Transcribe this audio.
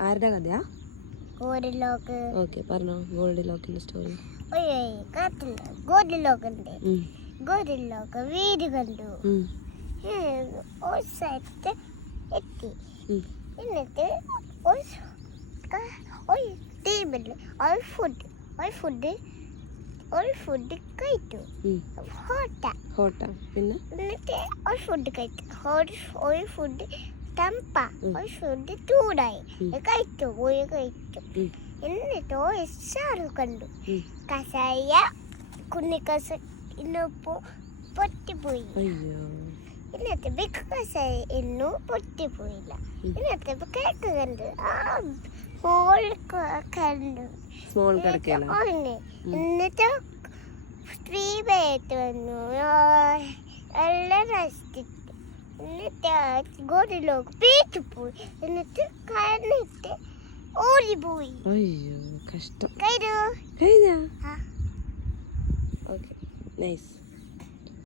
ആരുടെ കഥയാ? ഓക്കെ, പറഞ്ഞോ gold ലോക്കിന്റെ story. ഗോൾഡിലോക്ക് വീട് കണ്ടു. ഒരു സ്ഥലത്ത് എത്തി. എന്നിട്ട് ഒരു ടേബിളിൽ ഒരു ഫുഡ് കഴിച്ചു. ഹോട്ട പിന്നെ എന്നിട്ട് ഒരു ഫുഡ് കഴിച്ചു. ഒരു ഫുഡ് തണുപ്പ, ഒരു ഫുഡ് ചൂടായി. കഴിച്ചു. എന്നിട്ട് ഒരു സാറ് കണ്ടു. കസായ കുഞ്ഞിക്കസ ഇന്നൊപ്പം പൊട്ടിപ്പോയി. എന്നിട്ട് ബിഗ് കസായ ഇന്നും പൊട്ടിപ്പോയില്ല. എന്നിട്ട് കേക്ക് കണ്ടു. സ്മോൾ കിടക്കല. എന്നിട്ട് ഫ്രീ ബേറ്റ് വന്നു. എല്ലാം രസിച്ചിട്ട് എന്നിട്ട് ഗോൾഡിലോക്ക് ബീച്ച് പോയി. എന്നിട്ട് കരഞ്ഞിട്ട് ഓടിപ്പോയി. അയ്യോ കഷ്ടം. കഴിഞ്ഞു. കഴിഞ്ഞ. Okay, nice.